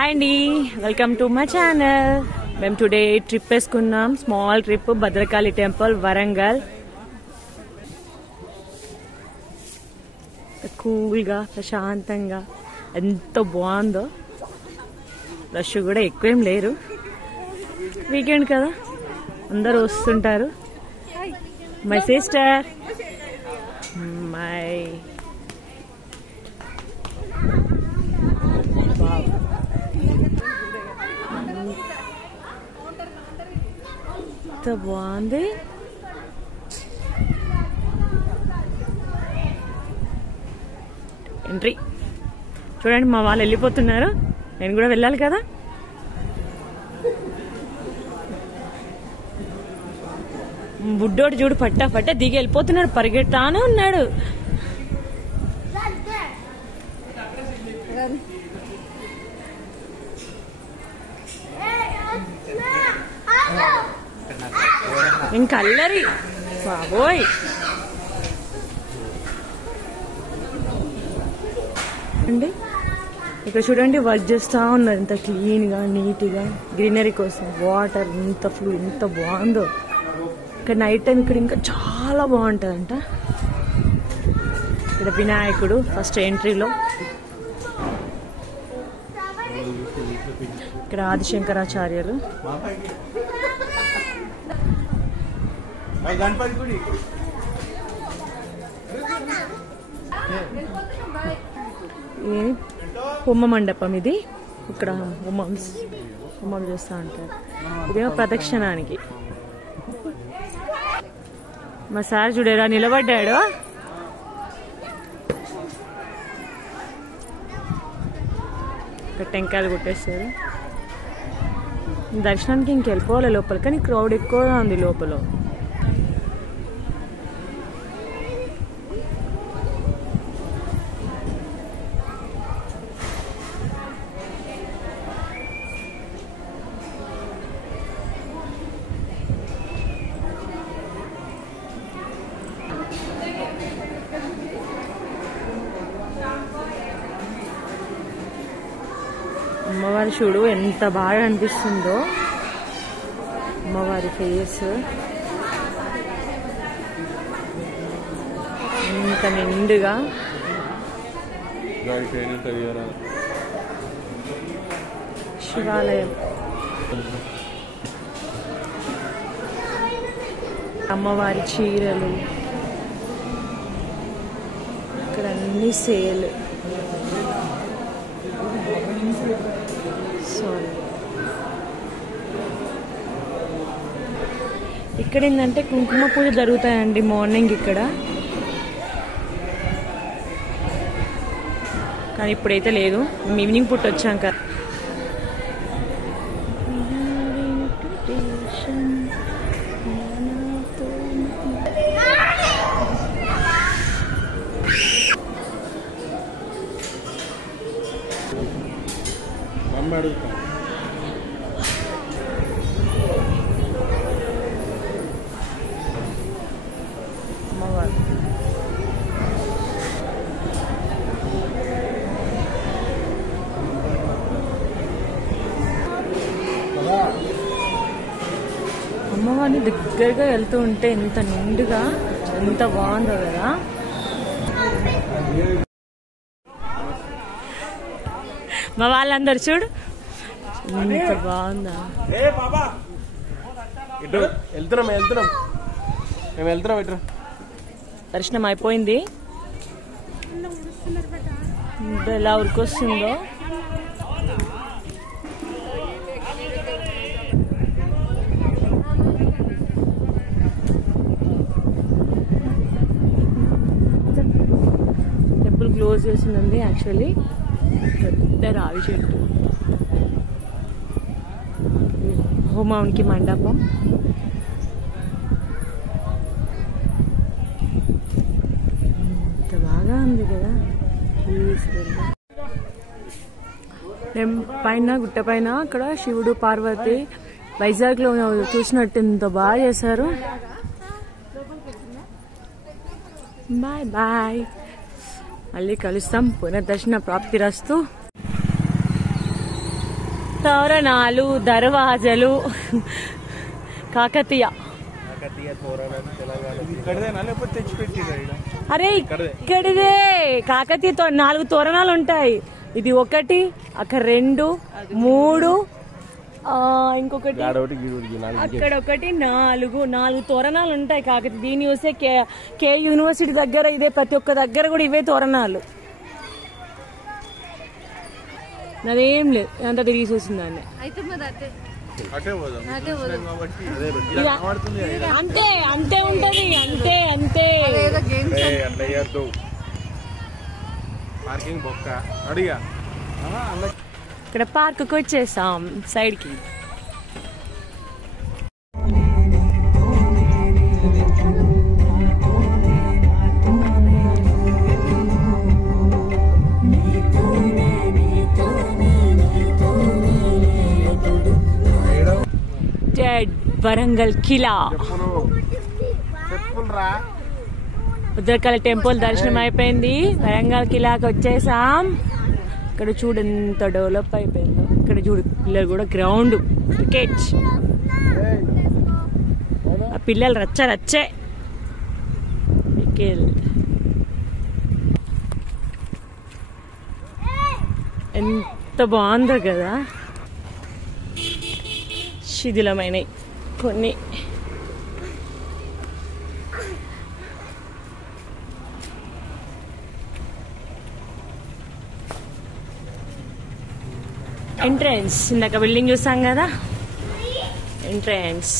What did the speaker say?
Hi అండి, welcome to my channel. మేము today trip వేసుకున్నాం, small trip Bhadrakali temple Warangal. కూల్గా ప్రశాంతంగా ఎంత బాగుందో. రష్ కూడా ఎక్కువేం లేరు, వీకెండ్ కదా అందరూ వస్తుంటారు. మై సిస్టర్, మై ఎంత బాగుంది. ఎంట్రీ చూడండి, మా వాళ్ళు వెళ్ళిపోతున్నారు, నేను కూడా వెళ్ళాలి కదా. బుడ్డోడు చూడు పట్టా దిగి వెళ్ళిపోతున్నాడు, పరిగెత్తానే ఉన్నాడు. ఇంకా అల్లరి బాబోయ్. అండి ఇక్కడ చూడండి, వర్క్ చేస్తా ఉన్నారు, ఇంత క్లీన్ గా నీట్ గా గ్రీనరీ కోసం. వాటర్ ఇంత ఫ్లో ఎంత బాగుందో. ఇక్కడ నైట్ టైం ఇక్కడ ఇంకా చాలా బాగుంటుందంట. ఇక్కడ వినాయకుడు ఫస్ట్ ఎంట్రీలో. ఇక్కడ ఆదిశంకరాచార్యులు. హోమ మండపం ఇది. ఇక్కడ హోమం చేస్తూ ఉంటారు. ఇదేమో ప్రదక్షిణానికి. మా సార్ చూడేరా నిలబడ్డాడు. ఇక్కడ టెంకాయలు కొట్టేస్తారు. దర్శనానికి ఇంకెళ్ళిపోవాలి లోపల, కానీ క్రౌడ్ ఎక్కువగా ఉంది లోపల. అమ్మవారి చూడు ఎంత బాగా అనిపిస్తుందో, అమ్మవారి ఫేస్ ఇంత నిండుగా. శివాలయం, అమ్మవారి చీరలు, ఇక్కడ అన్ని సేల్. ఇక్కడ ఏంటంటే కుంకుమ పూజ జరుగుతాయండి మార్నింగ్ ఇక్కడ, కానీ ఇప్పుడైతే లేదు. మేము ఈవినింగ్ పుట్టి వచ్చాం కదా. అమ్మవారిని దగ్గరగా వెళ్తూ ఉంటే ఎంత నిండుగా ఎంత బాగుందో కదా. మా వాళ్ళందరూ చూడు ఎంత బాగుందా. దర్శనం అయిపోయింది, ఎలా ఉరికొస్తుందో. టెంపుల్ క్లోజ్ చేసింది యాక్చువల్లీ. పెద్ద రావి చెట్టు, హోమానికి మండపం. ఎంత బాగా ఉంది కదా. పైన గుట్ట పైన అక్కడ శివుడు పార్వతి వైజాగ్ లో చూసినట్టు ఎంత బాగా చేశారు. బాయ్ బాయ్, మళ్ళీ కలుస్తాం. పునర్దర్శన ప్రాప్తిరస్తు. తోరణాలు, దర్వాజలు, కాకతీయ. అరే ఇక్కడిదే కాకతీయ 4 తోరణాలు ఉంటాయి. ఇది 1, అక్కడ 2, 3, ఇంకొకటి అక్కడ 1, 4 తోరణాలు ఉంటాయి కాకతీయ. దీన్ని చూస్తే కే యూనివర్సిటీ దగ్గర ఇదే, ప్రతి ఒక్క దగ్గర కూడా ఇవే తోరణాలు. నాదేం లేదు, అంతా తిరిగి చూసిందాన్ని. అంతే అంతే ఉంటది, అంతే అంతే. ఇక్కడ పార్క్ కి వచ్చేసాం సైడ్ కి. వరంగల్ కిలా, భద్రకాళి టెంపుల్ దర్శనం అయిపోయింది. వరంగల్ కిలాకి వచ్చేసాం. ఇక్కడ చూడు ఎంత డెవలప్ అయిపోయిందో. ఇక్కడ చూడు పిల్లలు కూడా గ్రౌండ్ క్రికెట్, ఆ పిల్లలు రచ్చే. ఎంత బాగుందో కదా. శిథిలమైనవి కొన్ని. ఎంట్రన్స్ ఇందాక బిల్డింగ్ చూసాం కదా, ఎంట్రన్స్.